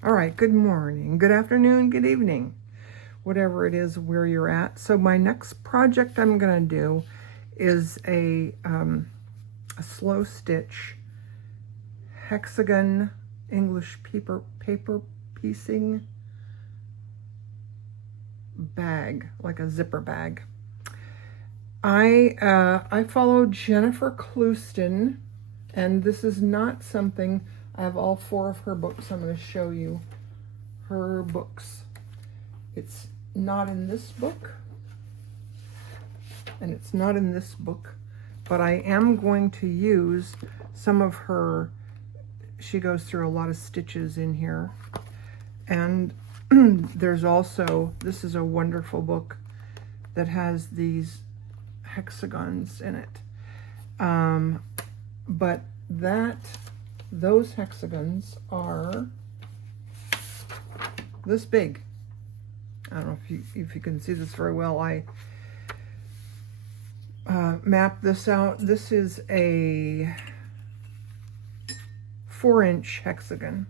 All right, good morning, good afternoon, good evening, whatever it is where you're at. So my next project I'm going to do is a slow stitch hexagon English paper piecing bag, like a zipper bag. I follow Jennifer Clouston, and this is not something. I have all 4 of her books. I'm going to show you her books. It's not in this book, and it's not in this book, but I am going to use some of her. She goes through a lot of stitches in here, and there's also, this is a wonderful book that has these hexagons in it, but those hexagons are this big. I don't know if you can see this very well. I mapped this out. This is a 4-inch hexagon,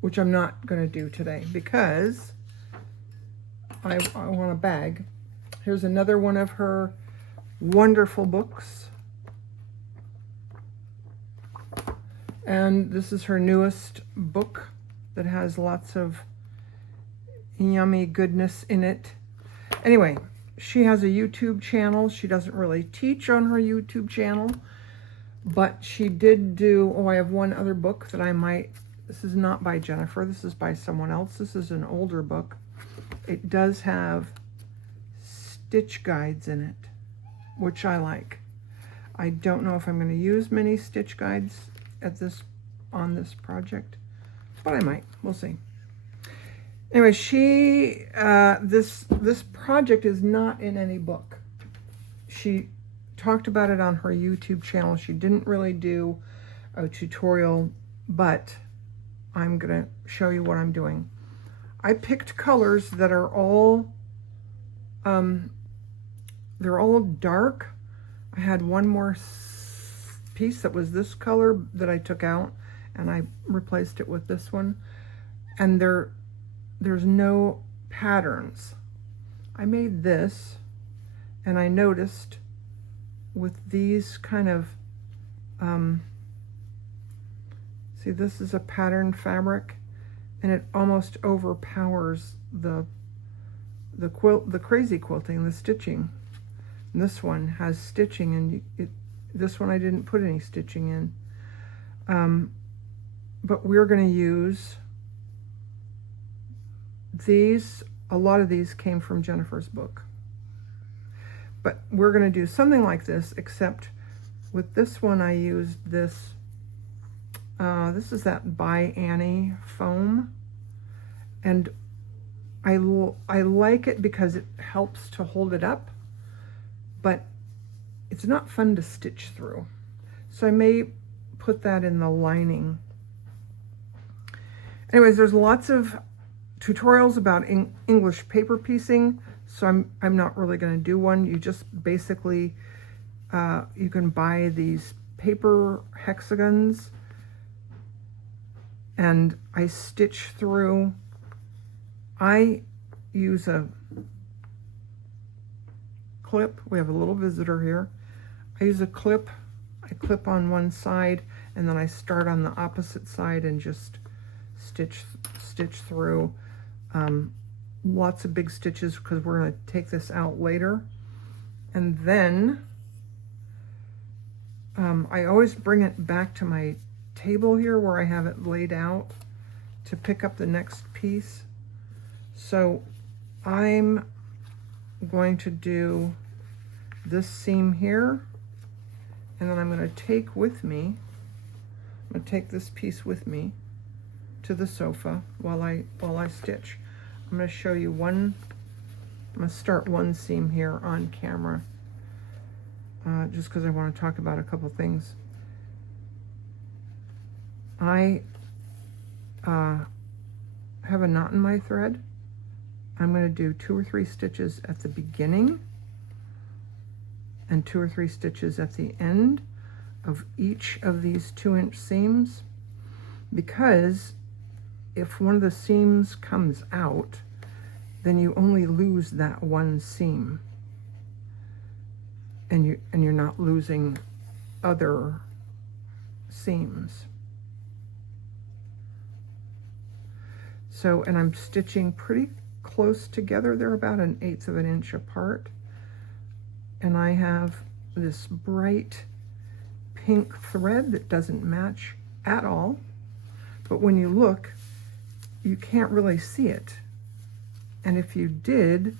which I'm not going to do today because I want a bag. Here's another one of her wonderful books. And this is her newest book that has lots of yummy goodness in it. Anyway, she has a YouTube channel. She doesn't really teach on her YouTube channel, but she did do, I have one other book that this is not by Jennifer, this is by someone else. This is an older book. It does have stitch guides in it, which I like. I don't know if I'm going to use many stitch guides on this project, but I might. We'll see. Anyway, this project is not in any book. She talked about it on her YouTube channel. She didn't really do a tutorial, but I'm gonna show you what I'm doing. I picked colors that are all they're all dark. I had one more piece that was this color that I took out, and I replaced it with this one, and there's no patterns. I made this, and I noticed with these kind of see, this is a patterned fabric, and it almost overpowers the crazy quilting, the stitching. And this one has stitching, and this one I didn't put any stitching in. But we're going to use these. A lot of these came from Jennifer's book. But we're going to do something like this, except with this one I used this. This is that by Annie foam. And I like it because it helps to hold it up, but it's not fun to stitch through. So I may put that in the lining. Anyways, there's lots of tutorials about English paper piecing, so I'm not really going to do one. You just basically, you can buy these paper hexagons, and I stitch through. I use a clip. We have a little visitor here. I use a clip. I clip on one side, and then I start on the opposite side and just stitch through. Lots of big stitches because we're going to take this out later. And then I always bring it back to my table here where I have it laid out to pick up the next piece. So I'm going to do this seam here, and then I'm going to take this piece with me to the sofa while I stitch. I'm going to show you I'm going to start one seam here on camera, just because I want to talk about a couple things. I have a knot in my thread. I'm going to do 2 or 3 stitches at the beginning and 2 or 3 stitches at the end of each of these 2-inch seams, because if one of the seams comes out, then you only lose that one seam, and you're not losing other seams. So, and I'm stitching pretty close together. They're about 1/8 of an inch apart. And I have this bright pink thread that doesn't match at all. But when you look, you can't really see it. And if you did,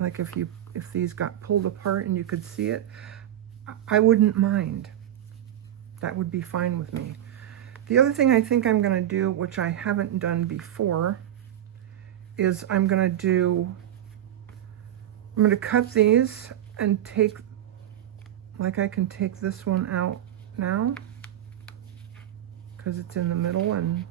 like if these got pulled apart and you could see it, I wouldn't mind. That would be fine with me. The other thing I think I'm going to do, which I haven't done before, is I'm going to cut these and take, like I can take this one out now because it's in the middle, and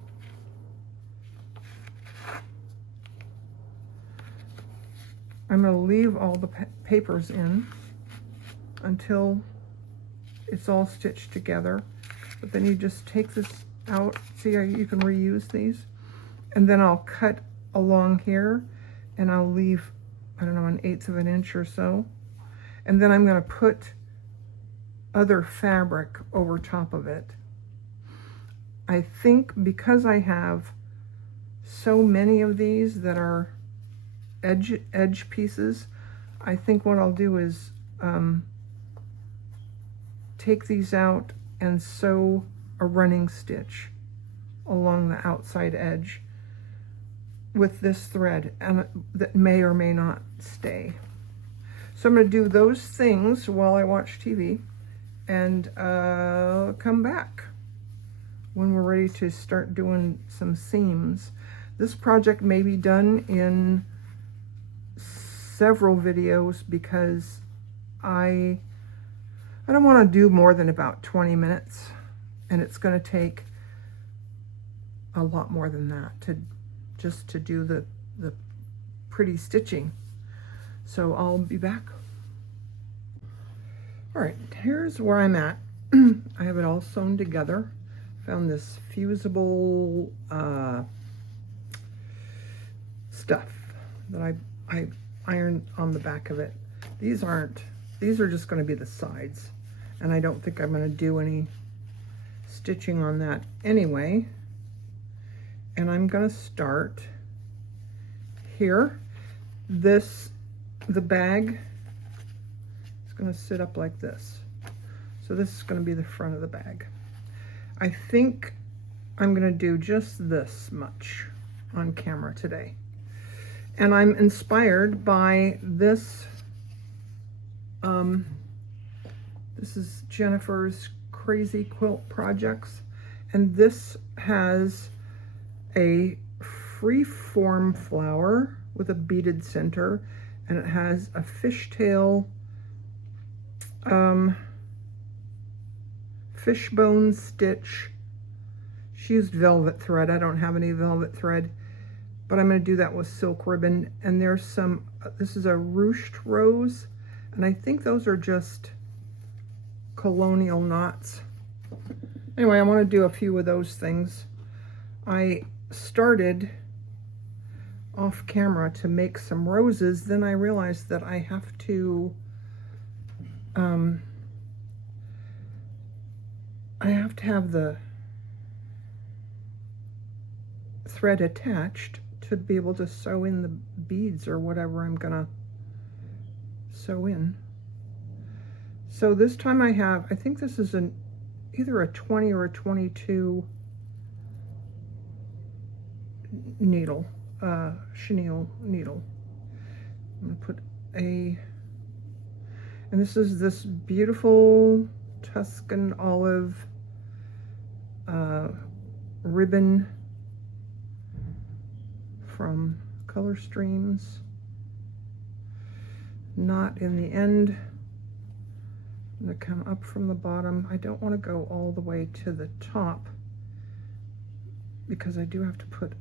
I'm going to leave all the papers in until it's all stitched together. But then you just take this out. See how you can reuse these? And then I'll cut along here, and I'll leave, I don't know, 1/8 of an inch or so. And then I'm going to put other fabric over top of it. I think because I have so many of these that are edge pieces, I think what I'll do is take these out and sew a running stitch along the outside edge with this thread, and that may or may not stay. So I'm going to do those things while I watch TV, and come back when we're ready to start doing some seams. This project may be done in several videos because I don't want to do more than about 20 minutes, and it's going to take a lot more than that just to do the pretty stitching. So I'll be back. All right, here's where I'm at. I have it all sewn together. Found this fusible stuff that I ironed on the back of it. These are just going to be the sides, and I don't think I'm going to do any stitching on that anyway. And I'm going to start here. The bag is going to sit up like this. So this is going to be the front of the bag. I think I'm going to do just this much on camera today. And I'm inspired by this. This is Jennifer's Crazy Quilt Projects. And this has a free-form flower with a beaded center, and it has a fishtail fishbone stitch. She used velvet thread. I don't have any velvet thread, but I'm going to do that with silk ribbon. And there's some, this is a ruched rose, and I think those are just colonial knots. Anyway, I want to do a few of those things. I started off camera to make some roses, then I realized that I have to have the thread attached to be able to sew in the beads or whatever I'm gonna sew in. So this time I think this is either a 20 or a 22 needle, chenille needle. I'm gonna put and this is this beautiful Tuscan olive ribbon from Color Streams. Knot in the end. I'm gonna come up from the bottom. I don't want to go all the way to the top because I do have to put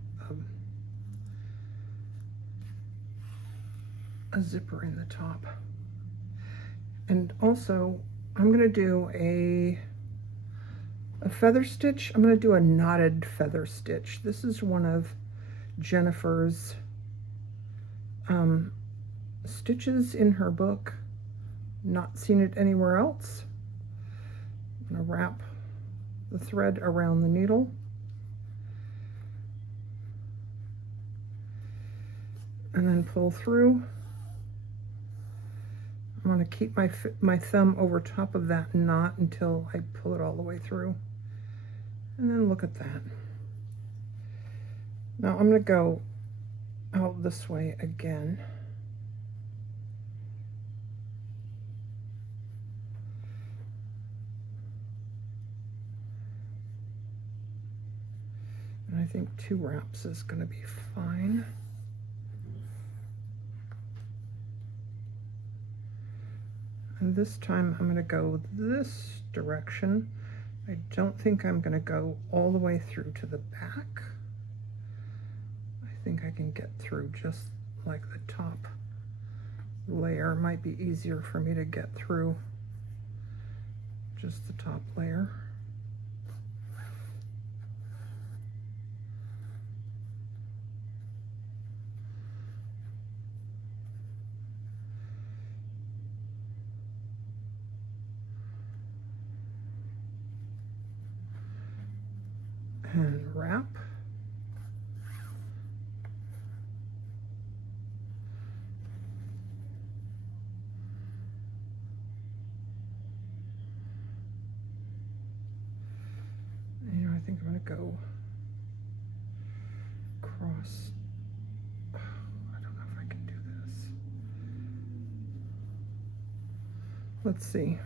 a zipper in the top. And also I'm going to do a a feather stitch. I'm going to do a knotted feather stitch. This is one of Jennifer's stitches in her book. Not seen it anywhere else. I'm going to wrap the thread around the needle. And then pull through. I'm going to keep my thumb over top of that knot until I pull it all the way through. And then look at that. Now I'm going to go out this way again. And I think 2 wraps is going to be fine. And this time I'm going to go this direction. I don't think I'm going to go all the way through to the back. I think I can get through just like the top layer. Might be easier for me to get through just the top layer. And wrap. You know, I think I'm going to go across. Oh, I don't know if I can do this. Let's see.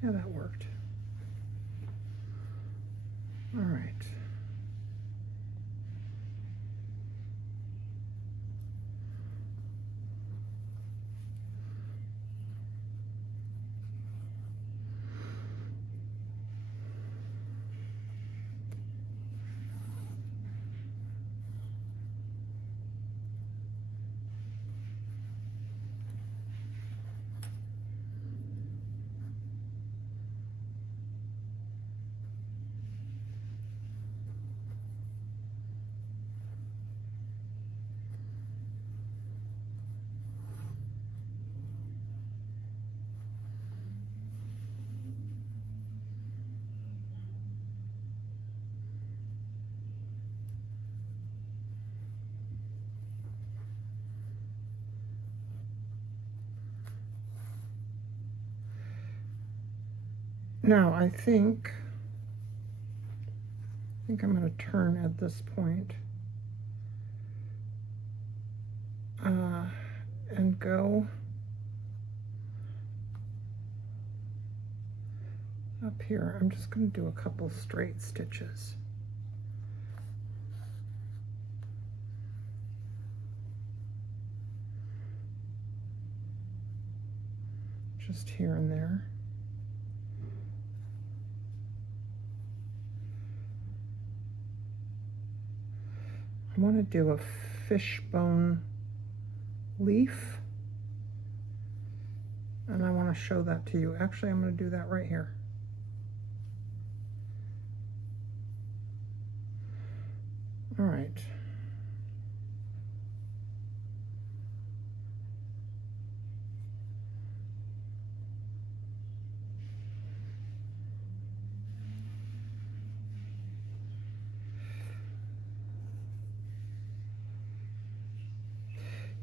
Yeah, that worked. All right. Now I think I'm going to turn at this point and go up here. I'm just going to do a couple straight stitches. Just here and there. I want to do a fishbone leaf, and I want to show that to you. Actually, I'm going to do that right here. All right.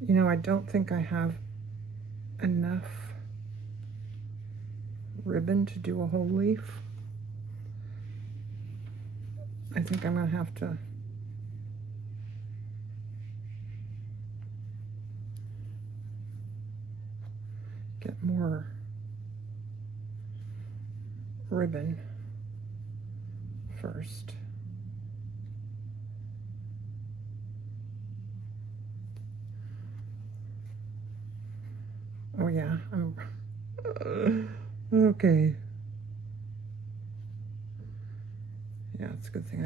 You know, I don't think I have enough ribbon to do a whole leaf. I think I'm going to have to get more ribbon first. Oh yeah, I'm okay.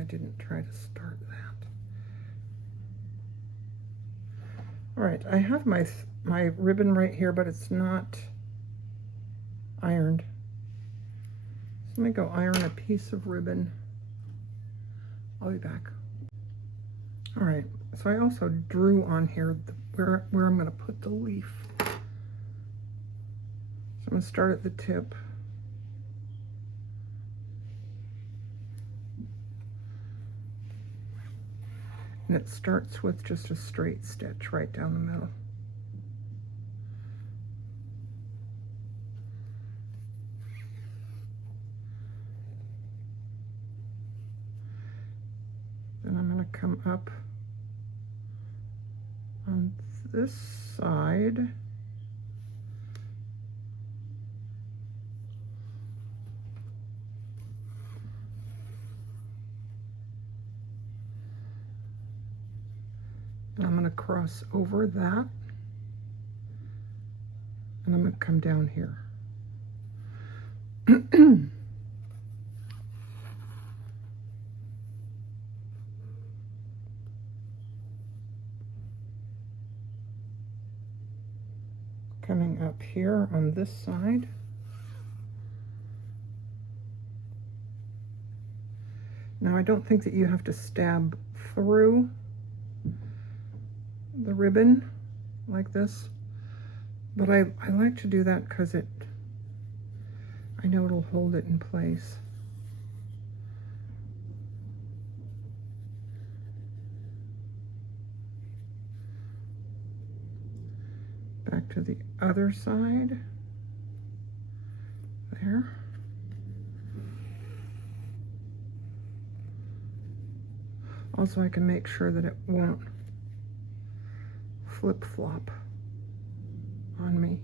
didn't try to start that. All right, I have my ribbon right here, but it's not ironed. So let me go iron a piece of ribbon. I'll be back. All right, so I also drew on here where I'm going to put the leaf. So I'm going to start at the tip. And it starts with just a straight stitch right down the middle. Then I'm going to come up on this side. And I'm going to cross over that. And I'm going to come down here. Coming up here on this side. Now I don't think that you have to stab through the ribbon like this, but I like to do that because I know it'll hold it in place. Back to the other side, there. Also, I can make sure that it won't flip-flop on me.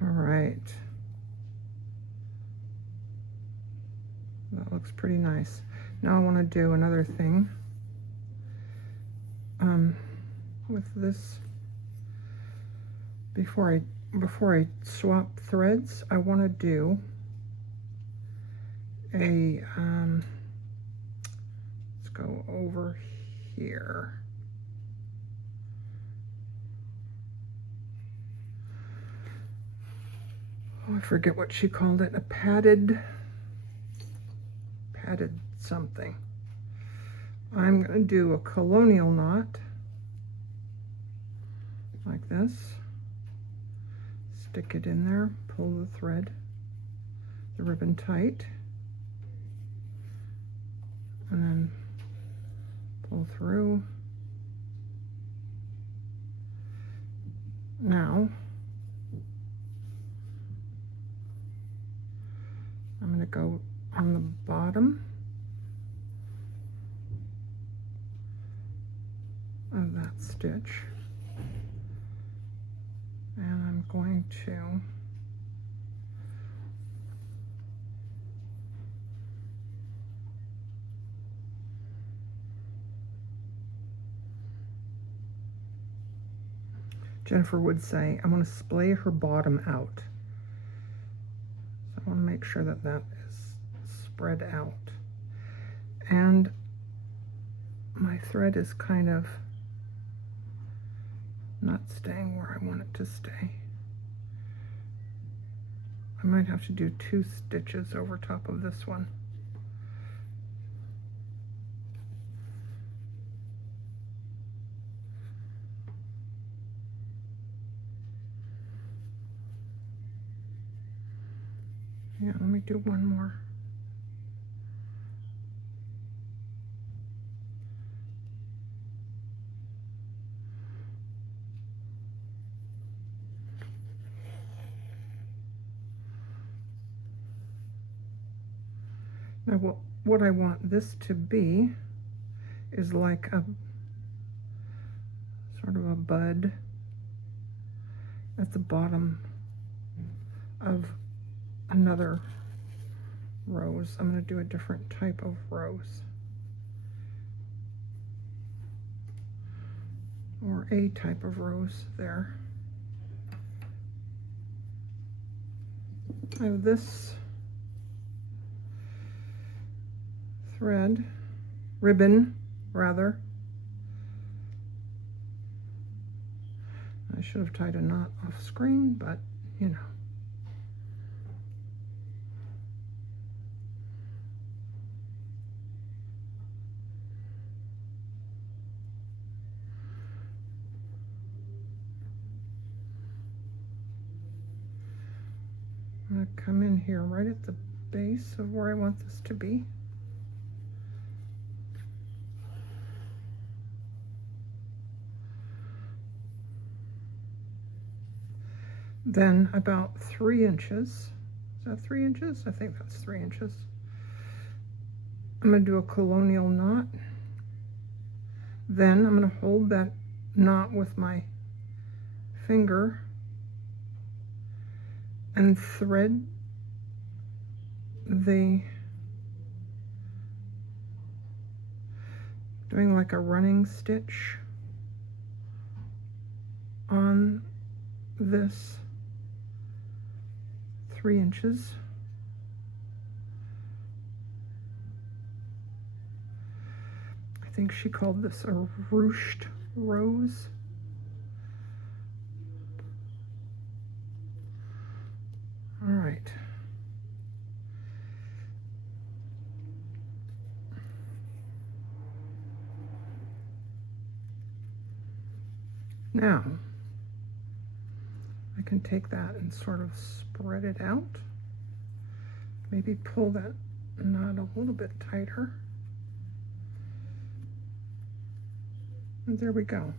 All right. That looks pretty nice. Now I want to do another thing with this. Before I swap threads, I want to do a let's go over here. Oh, I forget what she called it. A padded something. I'm going to do a colonial knot like this. Stick it in there, pull the thread, the ribbon tight, and then pull through. Now I'm going to go on the bottom of that stitch, and I'm going to Jennifer would say, I want to splay her bottom out. So I want to make sure that that is spread out. And my thread is kind of not staying where I want it to stay. I might have to do 2 stitches over top of this one. Yeah, let me do one more. Now what I want this to be is like a sort of a bud at the bottom of another rose. I'm going to do a different type of rose, or a type of rose there. I have this thread, ribbon rather. I should have tied a knot off screen, but you know. I'm going to come in here right at the base of where I want this to be. Then about 3 inches, is that 3 inches? I think that's 3 inches. I'm going to do a colonial knot. Then I'm going to hold that knot with my finger and thread doing like a running stitch on this 3 inches. I think she called this a ruched rose. All right. Now, I can take that and sort of spread it out. Maybe pull that knot a little bit tighter. And there we go.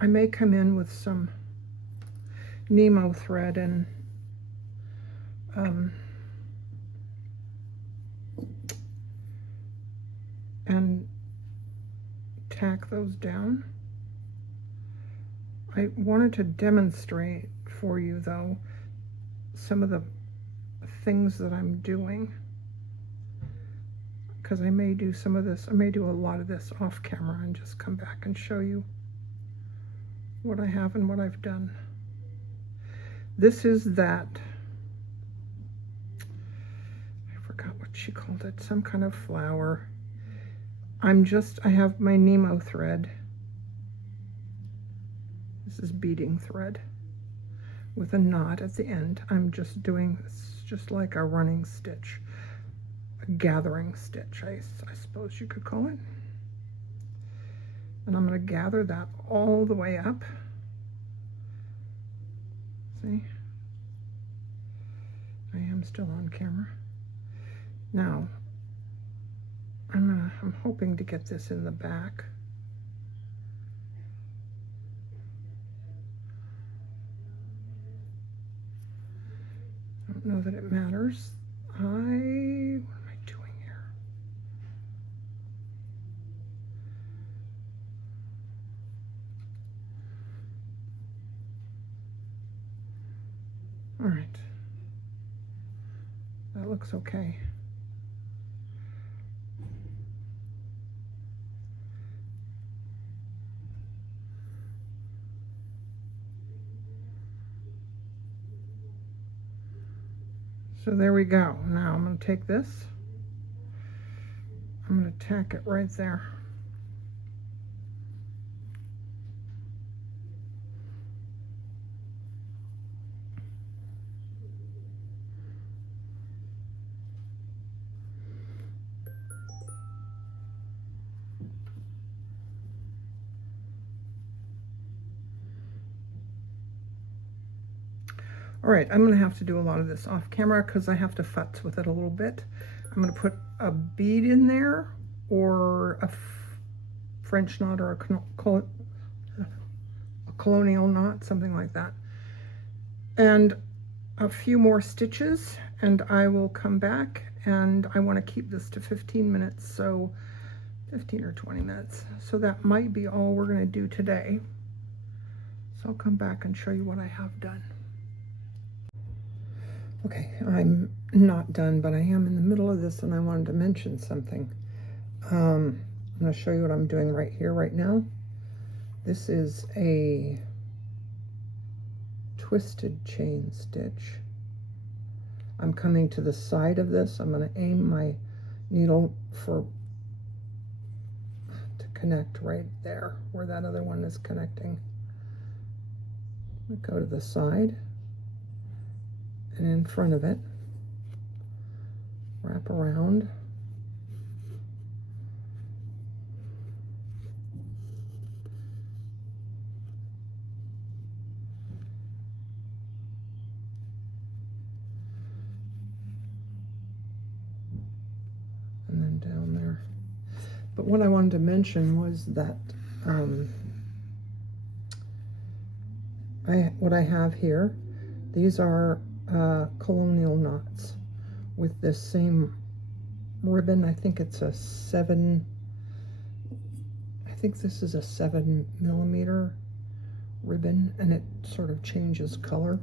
I may come in with some Nemo thread and tack those down. I wanted to demonstrate for you though some of the things that I'm doing, because I may do some of this, I may do a lot of this off camera and just come back and show you what I have and what I've done. This is that, I forgot what she called it, some kind of flower. I have my Nemo thread. This is beading thread with a knot at the end. I'm just doing this just like a running stitch, a gathering stitch, I suppose you could call it. And I'm going to gather that all the way up. See? I am still on camera. Now, I'm hoping to get this in the back. I don't know that it matters. What am I doing here? All right. That looks okay. So there we go. Now I'm going to take this, I'm going to tack it right there. All right, I'm gonna have to do a lot of this off camera because I have to futz with it a little bit. I'm gonna put a bead in there, or a French knot, or a colonial knot, something like that. And a few more stitches, and I will come back, and I want to keep this to 15 minutes, so 15 or 20 minutes. So that might be all we're going to do today. So I'll come back and show you what I have done. Okay, I'm not done, but I am in the middle of this, and I wanted to mention something. I'm going to show you what I'm doing right here, right now. This is a twisted chain stitch. I'm coming to the side of this. I'm going to aim my needle to connect right there where that other one is connecting. Go to the side and in front of it, wrap around. And then down there. But what I wanted to mention was that what I have here, these are colonial knots with this same ribbon. I think it's a 7, I think this is a 7mm ribbon, and it sort of changes color.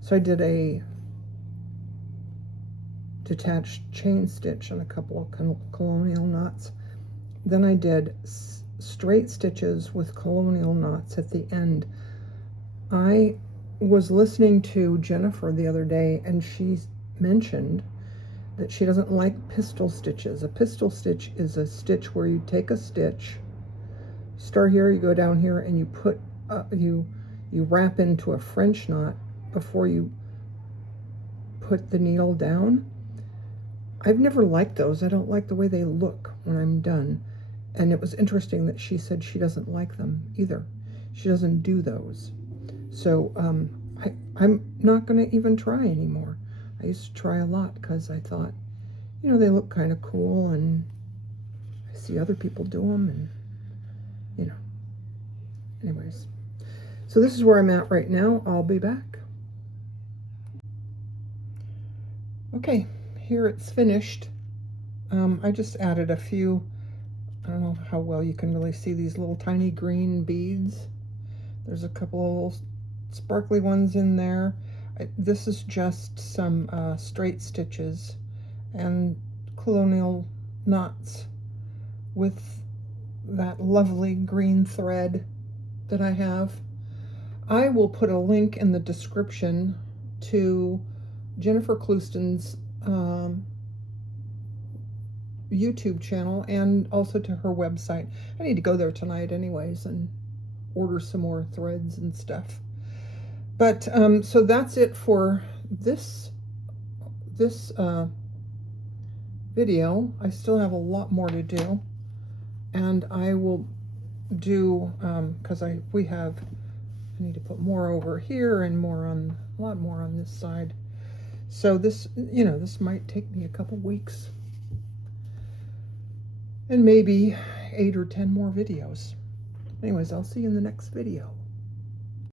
So I did a detached chain stitch and a couple of colonial knots. Then I did straight stitches with colonial knots at the end. I was listening to Jennifer the other day, and she mentioned that she doesn't like pistol stitches. A pistol stitch is a stitch where you take a stitch, start here, you go down here, and you put you wrap into a French knot before you put the needle down. I've never liked those. I don't like the way they look when I'm done. And it was interesting that she said she doesn't like them either. She doesn't do those. So I'm not going to even try anymore. I used to try a lot because I thought, you know, they look kind of cool, and I see other people do them, and, you know. Anyways, so this is where I'm at right now. I'll be back. Okay, here it's finished. I just added a few, I don't know how well you can really see these little tiny green beads. There's a couple of little sparkly ones in there. This is just some straight stitches and colonial knots with that lovely green thread that I have. I will put a link in the description to Jennifer Clouston's YouTube channel, and also to her website. I need to go there tonight anyways and order some more threads and stuff. But so that's it for this video. I still have a lot more to do, and I will do because I need to put more over here and a lot more on this side. So this, you know, this might take me a couple weeks, and maybe 8 or 10 more videos. Anyways, I'll see you in the next video.